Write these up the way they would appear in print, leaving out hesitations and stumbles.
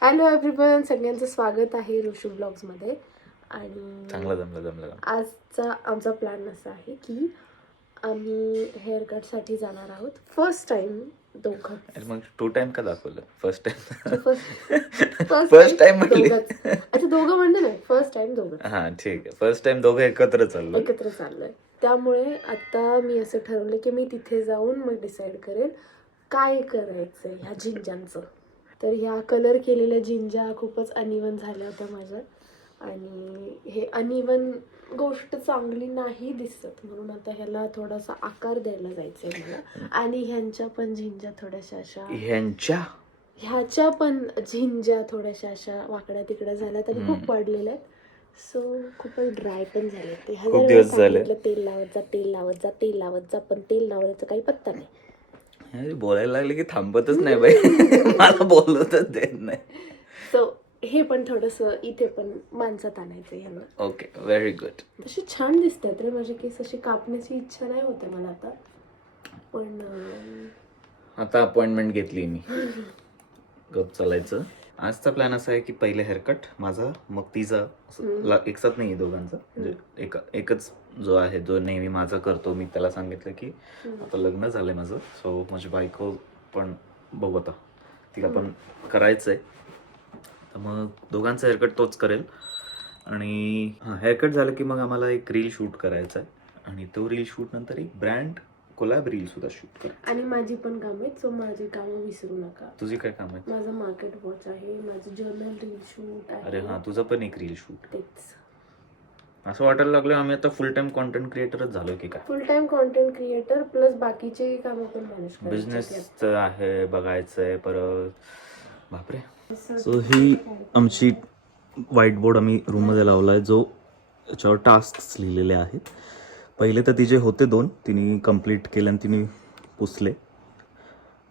Hello everyone, सगळ्यांचं स्वागत आहे ऋषू ब्लॉग्समध्ये. आणि चांगलं जमलं. आजचा आमचा प्लॅन असा आहे की आम्ही हेअर कटसाठी जाणार आहोत. फर्स्ट टाइम दोघं. मग 2 टाइम का दाखवलं? फर्स्ट टाइम फर्स्ट टाइम दोघंच. अच्छा, दोघं म्हणते नाही, फर्स्ट टाइम दोघं. हा ठीक आहे. फर्स्ट टाइम दोघं एकत्र चाललोय. त्यामुळे आता मी असं ठरवलं की मी तिथे जाऊन मग डिसाईड करेन काय करायचंय ह्या जिंजांचं. तर ह्या कलर केलेल्या जिंजा खूपच अनइवन झाल्या होत्या माझ्या, आणि हे अनइवन गोष्ट चांगली नाही दिसत, म्हणून आता ह्याला थोडासा आकार द्यायला जायचंय मला. आणि ह्यांच्या पण झिंजा थोड्याशा अशा ह्याच्या पण झिंजा थोड्याशा अशा वाकड्या तिकड्या झाल्या, तरी खूप वाढलेल्या आहेत. सो खूपच ड्राय पण झाले ते. खूप दिवस झाले. तेल लावत जा पण तेल लावण्याचा काही पत्ता नाही. बोलायला लागले की थांबतच नाही बाई. मला बोलतच देत नाही. सो हे पण थोडस इथे पण माणसात आणायचं ह्यांना. Okay, very good. तशी छान दिसतात रे माझे केस. अशी कापण्याची इच्छा नाही होते मला आता, पण आता अपॉइंटमेंट घेतली मी. गप चालायचं. आजचा प्लॅन असा आहे की पहिले हेअरकट माझा, मग तिचा. एकसाथ नाही दोघांचा, म्हणजे एकच जो आहे जो नेहमी माझा करतो. मी त्याला सांगितलं की आता लग्न झालंय माझं, सो माझी बायको पण बघू आता, तिला पण करायचंय. तर मग दोघांचा हेअरकट तोच करेल. आणि हेअरकट झालं की मग आम्हाला एक रील शूट करायचा आहे, आणि तो रील शूट नंतर एक ब्रँड कोलॅब रील सुद्धा शूट कर. आणि माझी पण काम आहेत, सो माझी कामं विसरू नका. तुझी काय काम आहे? माझं मार्केट वॉच आहे, माझं जर्नल रील शूट आहे. अरे हा, तुझं पण एक रील शूट. तेच असं वाटायला लागलं आम्ही आता फुल टाइम कॉन्टेंट क्रिएटरच झालो की काय. फुल टाइम कॉन्टेंट क्रिएटर प्लस बाकीचे कामं पण मॅनेज करायचे. बिझनेस आहे, बघायचंय परत. बापरे. सो ही आमची व्हाईट बोर्ड आम्ही रूममध्ये लावलाय, जो याच्यावर टास्क लिहिलेले आहेत. पहिले तर तिचे होते 2, तिने कंप्लीट केले आणि तिने पुसले,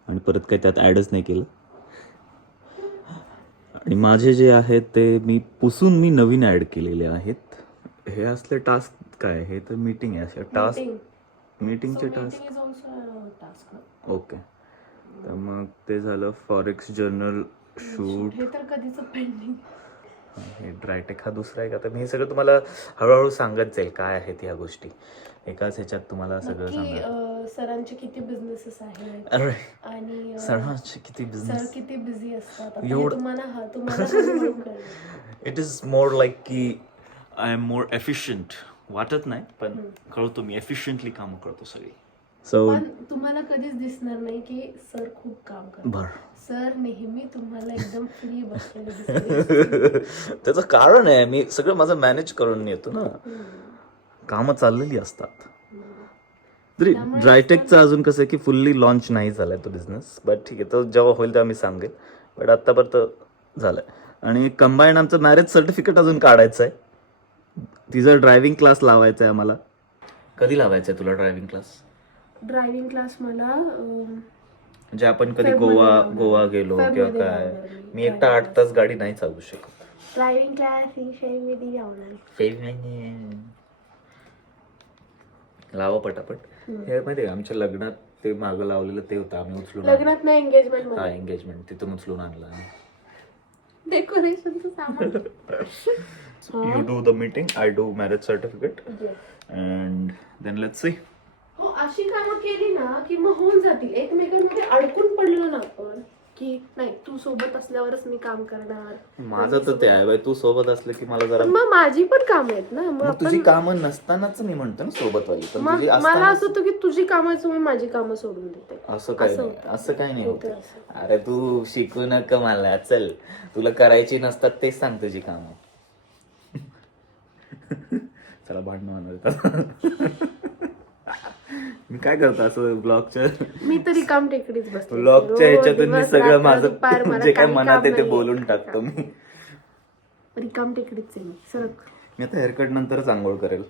आणि परत काही त्यात ॲडच नाही केलं. आणि माझे जे आहेत ते मी पुसून मी नवीन ॲड केलेले आहेत. हे असले टास्क काय, हे तर मीटिंग आहे. असे टास्क, मीटिंगचे टास्क. ओके, तर मग ते झालं. फॉरेक्स जर्नल शूट, हे तर कधीच पेंडिंग. हे ड्रायटेक हा दुसरा आहे का. तर मी हे सगळं तुम्हाला हळूहळू सांगत जाईल काय आहेत ह्या गोष्टी. एकाच ह्याच्यात तुम्हाला सगळं सांगणार. सरांचे किती बिझनेसेस आहेत, अरे आणि सरांचे किती सर बिझनेस, किती बिझी असतात. आता एवढं- हे तुम्हाला हळूहळू कळेल. इट इज मोर लाईक की आय एम मोर एफिशियंट. वाटत नाही, पण कळतो मी एफिशियंटली कामं करतो सगळी. सो पण तुम्हाला कधीच दिसणार नाही की सर खूप काम करतात. सर नेहमी तुम्हाला एकदम फ्री बसलेले दिसतील. त्याचं कारण आहे, मी सगळं माझं मॅनेज करून येतो ना, कामं चाललेली असतात. तरी ड्रायटेकचं अजून कसं आहे की फुल्ली लॉन्च नाही झालाय तो बिझनेस, बट ठीक आहे, तो जेव्हा होईल तेव्हा मी सांगेल. बट आत्तापर्यंत झालंय. आणि कंबाईन आमचं मॅरेज सर्टिफिकेट अजून काढायचं आहे. तिचं ड्रायव्हिंग क्लास लावायचा आहे आम्हाला. कधी लावायचं आहे तुला ड्रायव्हिंग क्लास? ड्रायव्हिंग क्लास मला म्हणजे आपण कधी गोवा गेलो किंवा काय, मी एकटा 8 तास गाडी नाही चालवू शकत. ड्रायव्हिंग क्लास लावा पटापट. हे माहिती आहे आमच्या लग्नात ते मागं लावलेलं ते होतं, आम्ही उचलून लग्नात नाही, एंगेजमेंट. हा, एंगेजमेंट, तिथून उचलून आणला. डेकोरेशनचं सामान. You do the meeting, I do marriage certificate, and then let's see. हो, अशी कामं केली ना की मग होऊन जातील. एकमेकांमध्ये अडकून पडलो ना आपण की नाही, तू सोबत असल्यावरच मी काम करणार. माझं तर ते आहे बाई, तू सोबत असलं की मला जरा. मग माझी पण कामं आहेत ना. मग तुझी कामं नसतानाच मी म्हणतो ना सोबत वाली, पण तुझी मला असं होतं की तुझी कामाचं मी माझी कामं सोडून देते. असं काही नाही होत. अरे तू शिकू नका मला, चल तुला करायची नसतात तेच सांग तुझी कामं. चला भांडण होणार. मी काय करतो असं ब्लॉगच्या, मी तरी काम टेकडीच बसते. ब्लॉगच्या ह्याच्यातून मी सगळं माझं जे काय मनात आहे ते बोलून टाकतो मी. रिकाम टेकडीच आहे मी. सरक. मी आता हेअरकट नंतरच आंघोळ करेल.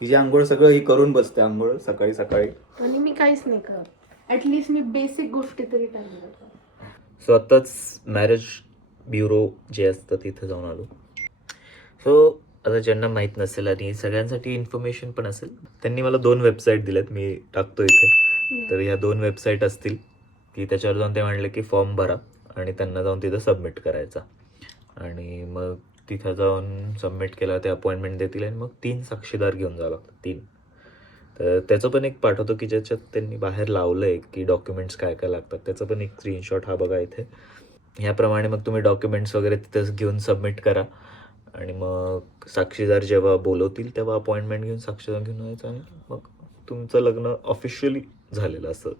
हिची आंघोळ सगळं ही करून बसते आंघोळ सकाळी सकाळी, आणि मी काहीच नाही करत. ऍटलीस्ट मी बेसिक गोष्टी तरी टाइम देतो. सो आत्ताच मॅरेज ब्युरो जे असतं तिथं जाऊन आलो. सो आता ज्यांना माहीत नसेल आणि सगळ्यांसाठी इन्फॉर्मेशन पण असेल, त्यांनी मला 2 वेबसाईट दिल्यात, मी टाकतो इथे. तर ह्या 2 वेबसाईट असतील की त्याच्यावर जाऊन ते म्हणले की फॉर्म भरा आणि त्यांना जाऊन तिथं सबमिट करायचा. आणि मग तिथं जाऊन सबमिट केला ते अपॉइंटमेंट देतील आणि मग 3 साक्षीदार घेऊन जावं लागतं 3. तर त्याचं पण एक पाठवतो की ज्याच्यात त्यांनी बाहेर लावलं आहे की डॉक्युमेंट्स काय काय लागतात. त्याचं पण एक स्क्रीनशॉट हा बघा इथे. ह्याप्रमाणे मग तुम्ही डॉक्युमेंट्स वगैरे तिथंच घेऊन सबमिट करा आणि मग साक्षीदार जेव्हा बोलवतील तेव्हा अपॉइंटमेंट घेऊन साक्षीदार घेऊन यायचं आणि मग तुमचं लग्न ऑफिशियली झालेलं असं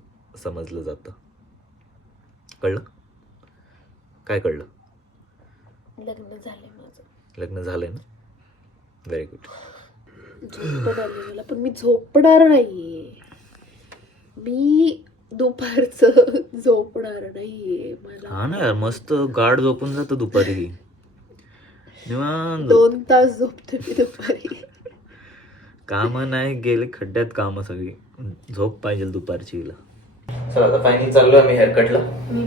समजलं जातं. कळलं? काय कळलं? लग्न झालंय माझं. लग्न झालंय ना? Very good. झोप आली मला, पण मी झोपणार नाहीये. मी दुपारचं झोपणार नाहीये. मला हा ना यार, मस्त गाढ झोपून जातं दुपारी. निवांत 2 तास झोपते मी दुपारी. कामं नाही गेले खड्ड्यात, कामं सगळी. झोप पाहिजे दुपारची हिला. चला आता फायनली चाललोय आम्ही हेअरकटला. मी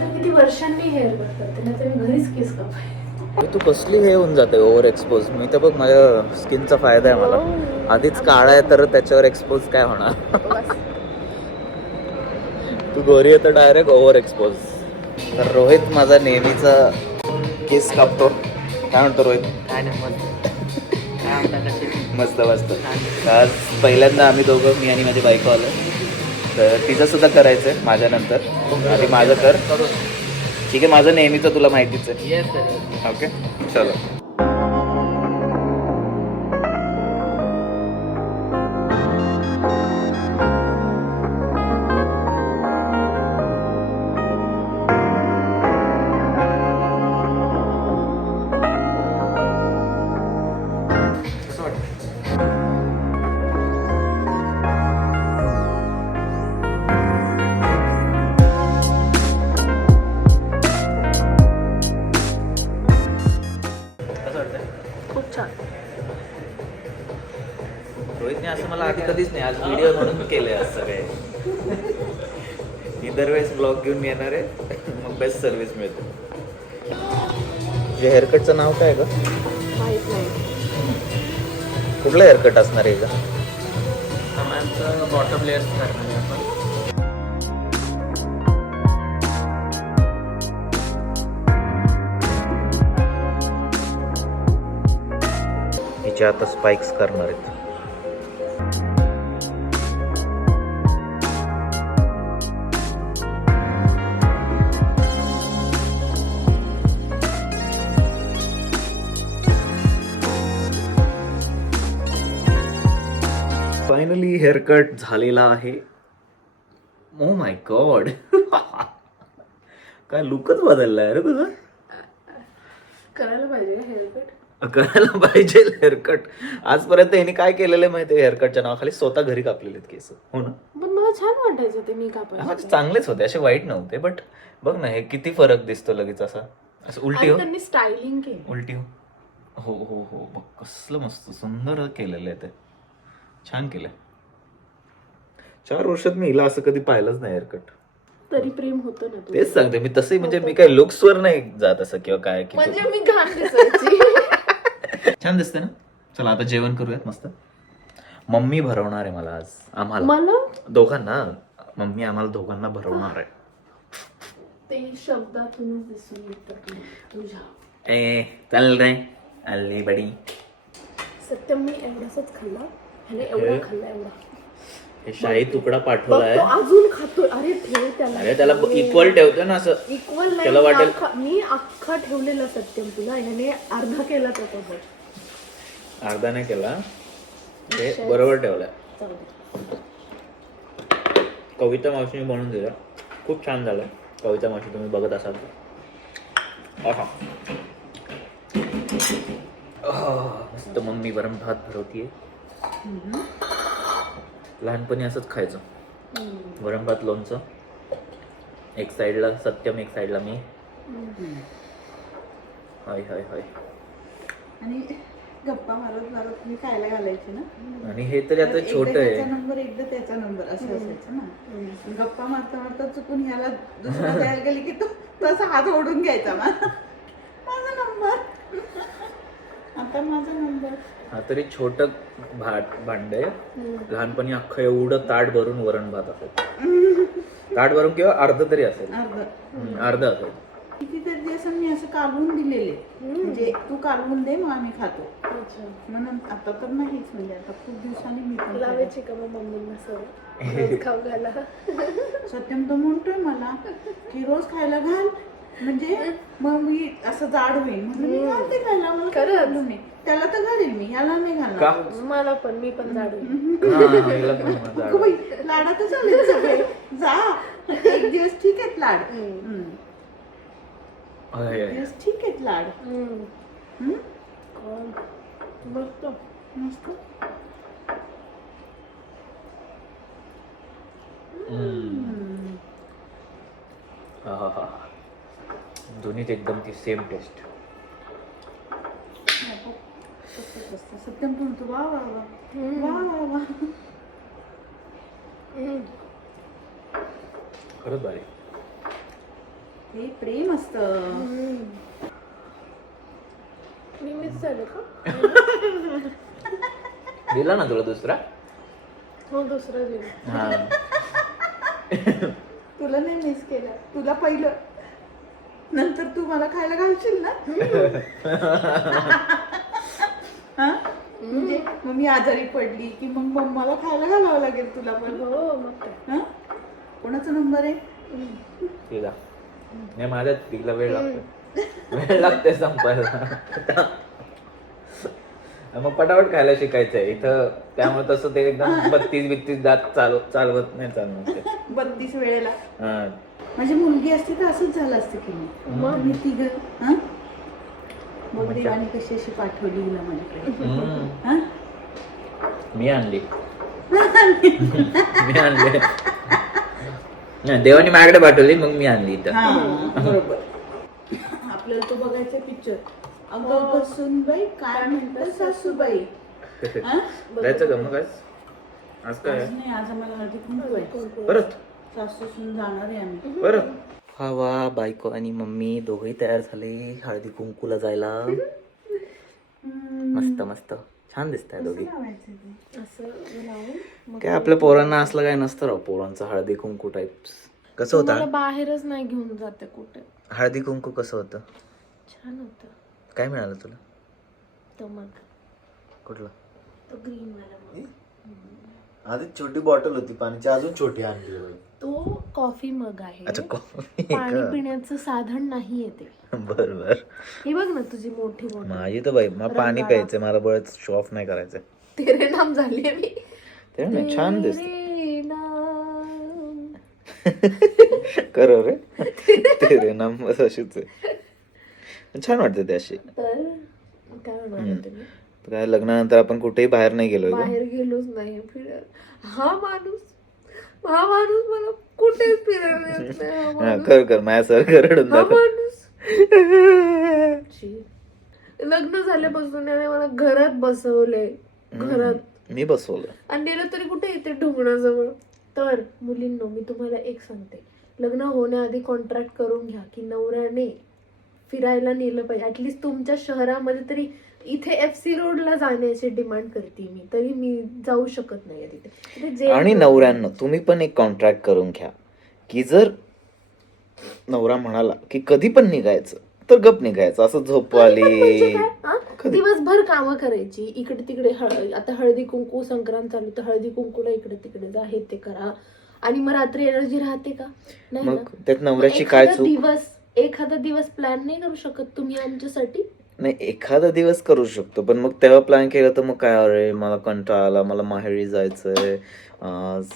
तर किती वर्षांनी हेअर कट करते ना, तर मी घरीच केस कापाय. तू कसली हे होऊन जाते ओव्हर एक्सपोज. मी तर बघ माझ्या स्किनचा फायदा आहे मला. आधीच काळा आहे तर त्याच्यावर एक्सपोज काय होणार. तू गोरी आहे तर डायरेक्ट ओव्हर एक्सपोज. तर रोहित माझा नेहमीचा केस कापतो. काय म्हणतो रोहित? काय नाही मस्त मस्त. आज पहिल्यांदा आम्ही दोघं, मी आणि माझी बायको आलो. तर तिचं सुद्धा करायचं आहे माझ्यानंतर. आधी माझं कर. ठीक आहे, माझं नेहमीचं तुला माहितीच आहे. ओके चलो. खूप छान. रोहितने असं मला आधी कधीच नाही, आज व्हिडिओ म्हणून केलंय आज सगळे. मी दरवेळेस ब्लॉग घेऊन येणार आहे, मग बेस्ट सर्व्हिस मिळते. तुझ्या हेअरकटचं नाव काय का? माहित नाही. कुठलं हेअरकट असणार आहे का? बॉटम लेअर्स करणार आहे आपण. हिच्या आता स्पाइक्स करणार आहेत. फायनली हेअरकट झालेला आहे. Oh my God. काय लुकच बदलला आहे रे तुझा. करायला पाहिजे हेअर कट. करायला पाहिजे हेअरकट. आजपर्यंत यांनी काय केलेलं आहे माहिती आहे? हेअरकटच्या नावाखाली स्वतः घरी कापलेले आहेत केस. हो ना? पण मला छान वाटायचं ते मी हा, कापायचे. ते चांगलेच होते, असे वाईट नव्हते. बट बघ ना, हे किती फरक दिसतो लगेच. असा असं उलटी हो, त्यांनी स्टायलिंग केली. उलटी हो. हो हो हो, बघ कसलं मस्त सुंदर केलेलं आहे ते. छान केलंय. 4 वर्षात मी हिला असं कधी पाहिलंच नाही हेअरकट. तरी प्रेम होतं ना तुझं. तेच सांगते मी. तसंही म्हणजे मी काही लुक्सवर नाही जात असं किंवा काय की म्हणजे मी घाण दिसायची. छान दिसते ना. चला आता जेवण करूयात मस्त. मम्मी भरवणार आहे मला आज. आम्हाला मला दोघांना. मम्मी आम्हाला दोघांना भरवणार आहे. ते शब्दातूनच दिसून येतं तुझ्या. ए चल रे अल्ली बडी. सत्यम मी एवढाच खाल्ला. ह्याने एवढा खाल्ला एवढा. हे शाही तुकडा बघ पाठवलाय. तो अजून खातोय. अरे ठेव त्याला. अरे त्याला इक्वल ठेवतो ना असं. इक्वल त्याला वाटेल मी अख्खा ठेवलेला सत्यम तुला. ह्याने अर्धा केला त्याचा बघ. अर्धा नाही केला. हे बरोबर ठेवलाय. जाऊ दे. कविता मावशीने बनवून दिला. खूप छान झालं. कविता मावशी तुम्ही बघत असाल तर. आहा. मस्त मम्मी वरण भात भरवतीये. लहानपणी असंच खायचं. वरण भात लोणचं. एक साईडला सत्यम, एक साईडला मी. हाय हाय हाय. आणि गप्पा मारत मारत मी खायला घालायची ना. आणि हे तरी आता छोट एकदा आहे. त्याचा नंबर एकदा त्याचा नंबर असं असायचं ना. गप्पा मारता मारता चुकून ह्याला दुसरा द्यायला गेली की तो तसा हात ओढून घ्यायचा माझा नंबर. आता माझा नंबर. हा तरी छोट भांड आहे. लहानपणी अख्खं एवढं ताट भरून वरण भात असायचं. ताट भरून किंवा अर्ध तरी असेल. अर्ध अर्ध असेल. कितीतरी दिवस मी असं कालवून दिलेले, म्हणजे तू कालवून दे मग आम्ही खातो अच्छा. म्हणून. आता तर नाहीच, म्हणजे आता खूप दिवसांनी मी पण लावायची का मग मम्मींना सवय रोज खाऊ घाला? सत्यम तो म्हणतोय मला की रोज खायला घाल, म्हणजे मग मी असं जाड होईल म्हणून मी घालते खायला. मला काही खरंच? problem नाही. त्याला तर घालेल मी, याला नाही घालणार. का? मला पण, मी पण जाड होईल. हिला पण मजा अगं बाई, लाडातच आले सगळे. जा एक दिवस ठीक आहेत लाड. एक दिवस ठीक आहेत लाड. मस्त. मस्त. दोन्हीच एकदम ती सेम टेस्ट. सत्यम पण म्हणतो वा वा वा वा वा वा. खरंच भारी. हे प्रेम असतं. मी मिस झालं का? दिला ना तुला दुसरा? हो, दुसरं दिलं. हा. तुला नाही मिस केलं, तुला पहिलं, नंतर तू मला खायला घालशील ना. हा? म्हणजे मग मी आजारी पडली की मग मला खायला घालावं लागेल तुला पण. हो, मग काय. हा? कोणाचा नंबर आहे? तिला नाही, माझ्या तिला वेळ लागतो. वेळ लागते संपायला. मग पटापट खायला शिकायचंय इथं, त्यामुळे तसं ते एकदम 32-32 दात चालवत नाही चालणार. 32 वेळेला. हा. माझी मुलगी असती तर असंच झालं असतं की नाही. मग मी तिघ मग देवाने कशी अशी पाठवली हिला माझ्याकडे. हा? मी आणली. मी आणली. देवाने माझ्याकडे पाठवली, मग मी आणली इथं. बरोबर. आपल्याला तो बघायचा पिक्चर. अगं बसून बाई काय म्हणतात सासूबाई. जायचं का मग आज काय आज नाही, आज आम्हाला हळदी कुंकू आहे. परत सासूसून जाणार आहे आम्ही परत. हा वा, बायको आणि मम्मी दोघही तयार झाले हळदी कुंकूला जायला. मस्त मस्त छान दिसत आहे दोघी. लावायचं ते. असं लावून काय आपल्या पोरांना असलं काय नसतं राव, पोरांचं हळदी कुंकू टाईप. कसं मला होतं बाहेरच नाही घेऊन जाते कुठे. हळदी कुंकू? कसं होतं? छान होतं. काय मिळालं तुला? तो मग कुठला? तो ग्रीन वाला. आधी छोटी बॉटल होती पाण्याची, अजून छोटी आणली बाई. तो कॉफी मग आहे. अच्छा, कॉफी. पाणी पिण्याचं साधन नाही येते. बर बर. हे बघ ना तुझी मोठी बॉटल. माझी तर बाई, मला पाणी प्यायचंय, मला बरंच शो ऑफ नाही करायचंय. तेरे नाम झाली मी. ते ना छान दिसत. तेरे नाम. कर रे. तेरे नाम अशीच आहे. छान वाटते ते अशी. तर काय म्हणाले तुम्ही? काय लग्नानंतर आपण कुठेही बाहेर नाही गेलोय का? बाहेर गेलोच नाही फिरायला. हा माणूस मला कुठेच फिरायला नेत नाही. हा हा, माणूस. कर माझ्यासारखं रडून हा दाखव. माणूस. लग्न झाल्यापासून याने मला घरात बसवलंय. घरात मी बसवलं. आणि नेलं तरी कुठे येते ढुंगणाजवळ. तर मुलींनो, मी तुम्हाला एक सांगते, लग्न होण्याआधी कॉन्ट्रॅक्ट करून घ्या की नवऱ्याने फिरायला नेलं पाहिजे. ऍटलीस्ट तुमच्या शहरामध्ये तरी. इथे FC रोडला जाण्याची डिमांड करते मी, तरी मी जाऊ शकत नाही तिथे. आणि नवऱ्यांना तुम्ही पण एक कॉन्ट्रॅक्ट करून घ्या की जर नवरा म्हणाला की कधी पण निघायचं तर गप निघायचं. असं झोप आली दिवसभर कामं करायची इकडे तिकडे. आता हळदी कुंकू संक्रांत चालू, तर हळदी कुंकूला इकडे तिकडे जा, हे ते करा. आणि मग रात्री एनर्जी राहते का? नाही ना. मग त्यात नवऱ्याची काय चूक? एखादा दिवस प्लॅन नाही करू शकत तुम्ही आमच्यासाठी? नाही, एखादा दिवस करू शकतो, पण मग तेव्हा प्लॅन केलं तर मग काय, अरे मला कंटाळा आला, मला माहेरी जायचंय आज.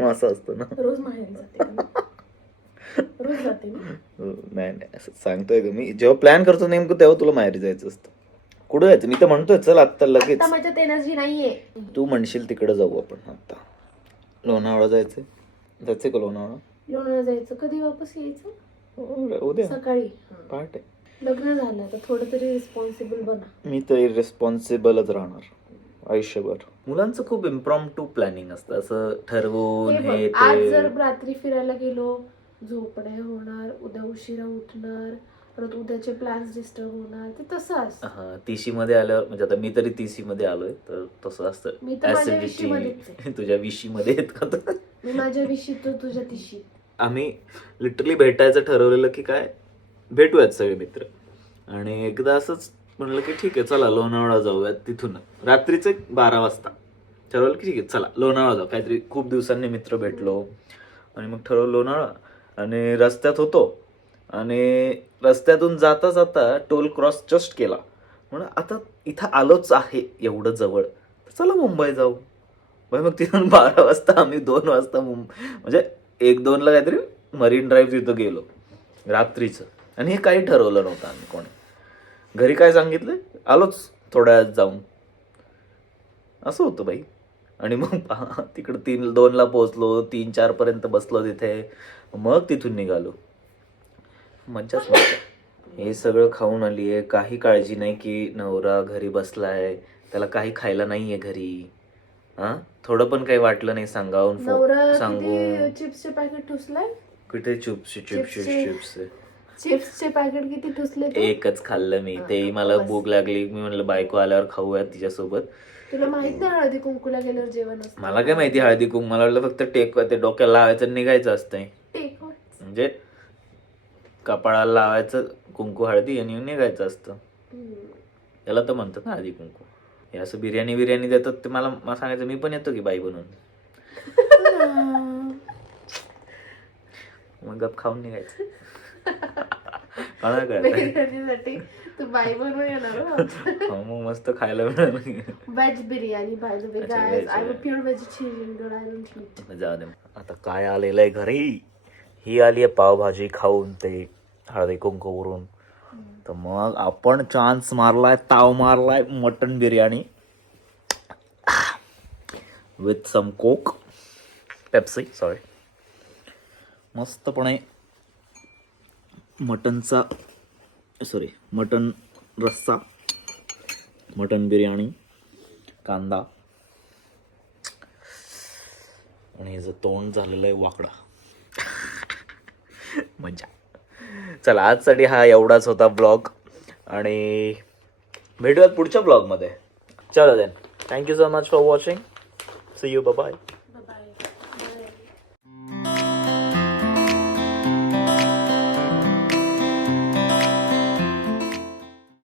असं असतं ना. रोज माहेरी जाते का? रोज जाते ना. नाही नाही, असं सांगतोय का मी. जेव्हा प्लॅन करतो नेमकं तेव्हा तुला माहेरी जायचं असतं. कुठं जायचं? मी तर म्हणतोय चल आता लगेच. आता माझ्यात एनर्जी नाहीये. तू म्हणशील तिकडे जाऊ आपण. आता लोणावळा जायचंय. जायचंय का लोणावळा? लोणावळा जायचं. कधी वापस यायचं? उद्या सकाळी. पहाटे. लग्न झालं तर थोडं तरी रिस्पॉन्सिबल बना. मी तर इरेस्पॉन्सिबलच राहणार आयुष्यभर. मुलांचं खूप इम्प्रॉम्प्टू प्लॅनिंग असतं, असं ठरवून हे हे बघ, आज ते. जर रात्री फिरायला गेलो, झोपड्या होणार, उद्या उशिरा उठणार, परत उद्याचे प्लॅन्स डिस्टर्ब होणार. ते तसं असतं. हा, तिशी मध्ये आल्यावर म्हणजे आता मी तरी 30 मध्ये आलोय तर तसं असतं. मी तर माझ्या Acidity. विशीमध्येच आहे. तुझ्या विशी मध्ये येत का? मी माझ्या विशी तू तुझ्या तिशी. आम्ही लिटरली भेटायचं ठरवलेलं की काय भेटूयात सगळे मित्र. आणि एकदा असंच म्हणलं की ठीक आहे चला लोणावळा जाऊयात. तिथून रात्रीचे 12 वाजता ठरवलं की ठीक आहे चला लोणावळा जाऊ. काहीतरी खूप दिवसांनी मित्र भेटलो आणि मग ठरवलं लोणावळा. आणि रस्त्यात होतो आणि रस्त्यातून जाता जाता टोल क्रॉस जस्ट केला. म्हणून आता इथं आलोच आहे एवढं जवळ तर चला मुंबई जाऊ. मग तिथून 12 वाजता आम्ही 2 वाजता म्हणजे 1-2ला काहीतरी मरीन ड्राईव्ह तिथं गेलो रात्रीचं. आणि हे काही ठरवलं नव्हतं आम्ही कोणी. घरी काय सांगितलं आलोच थोड्या वेळात जाऊन असं होतं बाई. आणि मग तिकडं 2ला पोहोचलो. 3-4 पर्यंत बसलो तिथे. मग तिथून निघालो. मज्जाच मज्जा. हे सगळं खाऊन आली आहे. काही काळजी नाही की नवरा घरी बसलाय त्याला काही खायला नाहीये घरी. हा थोडं पण काही वाटलं नाही सांगावून नवरा सांगू किती चिप्सचे पॅकेट ठुसलाय. कुठे चिप्स चिप्सचे पॅकेट किती ठुसले तू? एकच खाल्लं मी. ते मला भूक लागली. मी म्हणलं बायको आल्यावर खाऊयात तिच्यासोबत. तुला माहित नाही हळदी कुंकूला गेल्यावर जेवण असतं? मला काय माहिती हळदी कुंकू. मला वाटलं फक्त ते डोक्याला लावायचं आणि निघायचं असतंय. म्हणजे कपाळाला लावायचं कुंकू हळदी आणि निघायचं असतं. त्याला तर म्हणतात ना हळदी कुंकू. हे असं बिर्याणी देतात ते मला सांगायचं मी पण येतो की बाई बनून. मग गप खाऊन निघायचं. बिर्याणीसाठी तू बाई बनवून येणार. मग मस्त खायला मिळालं. Veg biryani by the way guys. I am pure vegetarian girl. I don't eat. जाऊ दे. आता काय आलेलं आहे घरी. ही आली आहे पावभाजी खाऊन ते हळदी कुंकूवरून. तर मग आपण चान्स मारलाय ताव मारलाय mutton biryani with some Coke Pepsi sorry. मस्तपणे मटन रस्सा मटन बिर्याणी कांदा आणि हिचं तोंड झालेलं आहे वाकडा. मजा. चला आजसाठी हा एवढाच होता ब्लॉग आणि भेटूयात पुढच्या ब्लॉगमध्ये. चला then. Thank you so much for watching. See you. Bye.